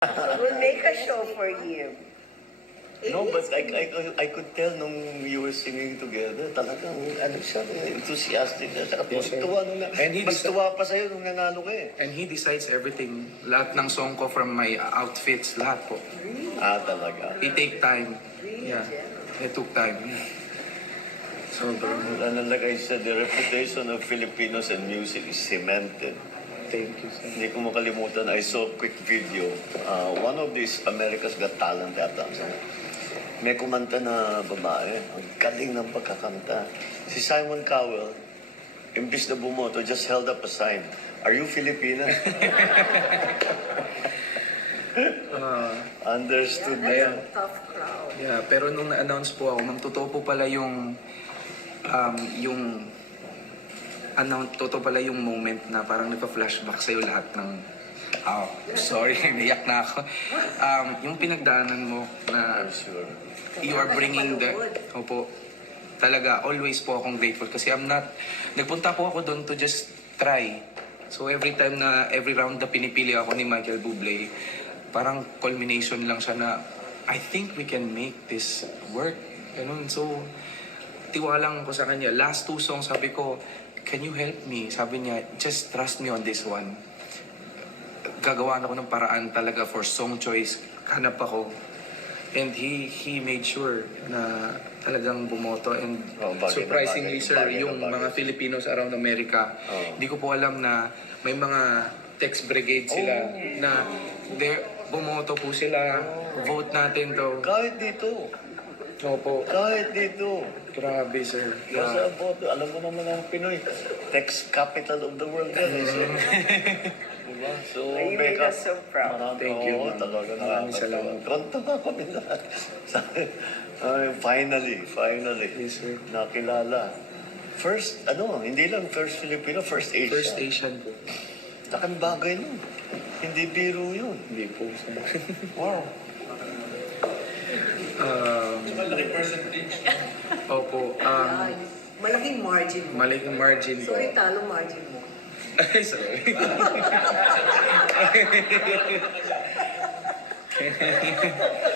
We'll make a show for you. No, but I could tell nung you were singing together, talagang siya, enthusiastic na. Saka Yes, sir. tuwa nung And he mas tuwa pa sa'yo nung nanalo ka eh. And he decides everything. Lahat ng song ko from my outfits, lahat po. Talaga. He take time. Really, Yeah. Jen? He took time. Sobrang. Like I said, the reputation of Filipinos and music is cemented. Thank you, sir. Hindi ko makalimutan, I saw a quick video. One of these America's Got Talent yata. May kumanta na babae. Ang galing ng pagkakanta. Si Simon Cowell, imbis na bumoto, just held up a sign. Are you Filipina? Understood na yan. That's a tough crowd. Yeah, pero nung na-announce po ako, ma'am, totoo po pala totoo pala yung moment na parang nagpa-flashback sa'yo lahat ng sorry, naiyak na ako. Yung pinagdaanan mo na I'm sure. you are bringing the... Opo. Talaga, always po akong grateful kasi nagpunta po ako doon to just try. So every time na, every round na pinipili ako ni Michael Bublé, parang culmination lang siya na, I think we can make this work. Ganun. So, tiwalang ko sa kanya. Last 2 songs, sabi ko, can you help me? Sabi niya, just trust me on this one. Gagawa ako ng paraan talaga for song choice. Hanap ako. And he made sure na talagang bumoto. And surprisingly, sir, yung mga Filipinos around America, hindi ko po alam na may mga text brigade sila na bumoto po sila. Vote natin to. Kahit dito. Opo. Kahit dito. Grabe, sir. Nasa boto, alam mo naman ang Pinoy, text capital of the world yan. Diba? So, You made us so proud. Thank you, ma'am. Talaga Maraming salamat. Konta kami lahat. Finally, Yes, sir. nakilala. First, hindi lang first Filipino, first Asian. First Asian po. Laking bagay nun. Hindi biro yun. Hindi po, sir. Wow. Malaking percentage. Opo. Malaking margin mo. Malaking margin po. Sorry, talo margin mo. Ay, sorry.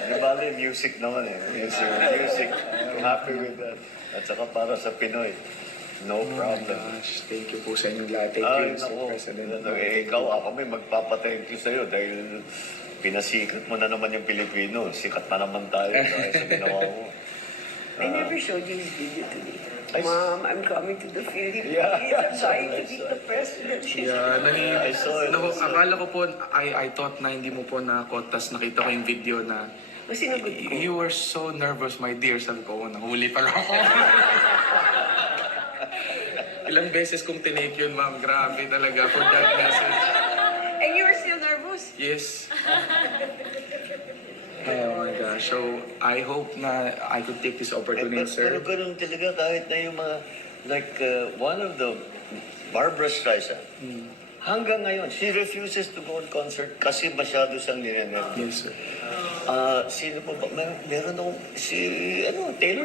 Di bale, music naman eh. Yes, sir. Music. I'm happy with that. At saka para sa Pinoy, no Oh my problem. gosh. Thank you po sa inyong lahat. Thank Ay, you, Mr. naku. President. Ikaw, kami magpapathank you sa'yo dahil pinasikat mo na naman yung Pilipino. Sikat na naman tayo dahil sa ginawa mo. I never showed you his video today. I- Mom, I'm coming to the Philippines. Yeah. I'm trying to meet the president. Yeah, I saw it. akala ko po, I thought na hindi mo po nakot, tas nakita ko yung video na Sinagot ko. you were so nervous, my dear. Sabi ko, nahuli pala ako. Ilang beses kong tinake yun, ma'am. Grabe talaga for that message. And you were still nervous? Yes. Oh my gosh. So, I hope na I could take this opportunity, Pero sir. ganun talaga kahit na yung mga, like, one of the, Barbra Streisand, hanggang ngayon, she refuses to go on concert kasi masyado siyang ninenervous. Yes, sir. Sino pa ba? Meron akong, Taylor